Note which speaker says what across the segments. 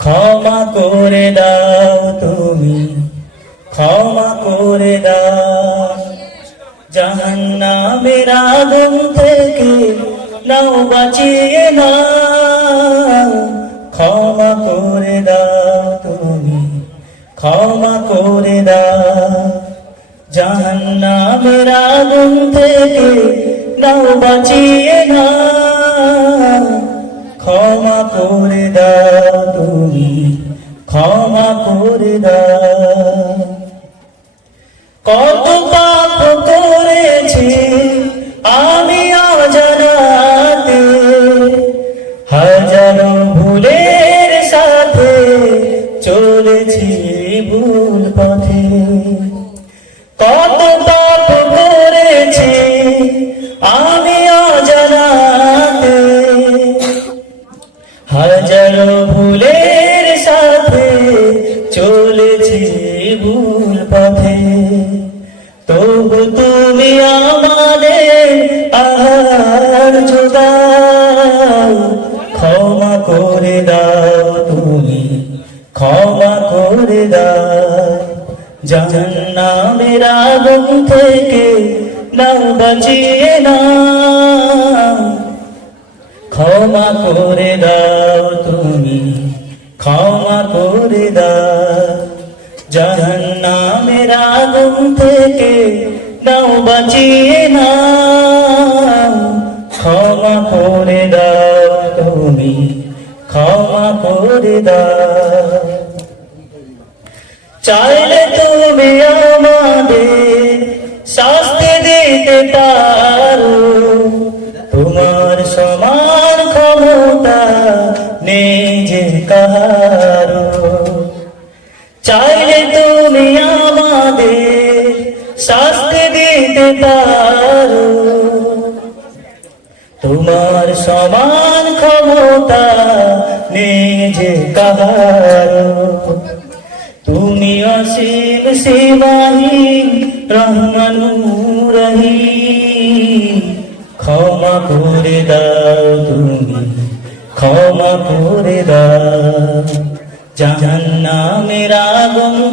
Speaker 1: ক্ষমা করে দাও তুমি, ক্ষমা করে দাও। জাহান্নামের আগুন থেকে নাও বাঁচিয়ে না ক্ষমা করে দাও তুমি, ক্ষমা করে দাও। জাহান্নামের আগুন থেকে নাও বাঁচিয়ে না ক্ষমা করে কত পাপ করেছি আমি অজানাতে, হাজারো ভুলের সাথে চলেছি ভুল পথে। কত পাপ ভুল পথে। তবু তুমি আমাদের আহার যোগাও ক্ষমা করে দাও তুমি, ক্ষমা করে দাও। জাহান্নামের আগুন থেকে নাও বাঁচিয়ে না ক্ষমা করে দাও তুমি, ক্ষমা করে দাও। জাহান্নামের আগুন থেকে নাও বাঁচিয়ে না ক্ষমা করে দাও তুমি, ক্ষমা করে দাও। চাইলে তুমি আমাদের শাস্তি দিতে পারো। তোমার সমান ক্ষমতা যে কারও চাইলে তোমার সমান ক্ষমতা নিজে কারও তুমি অসীম সীমাহি রহমানুরহি। ক্ষমা করে দাও তুমি, ক্ষমা করে দাও। জাহান্নামের আগুন থেকে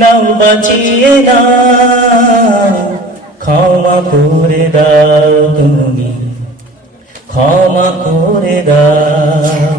Speaker 1: নাও বাঁচিয়ে দাও ক্ষমা করে দাও তুমি ক্ষমা করে দাও।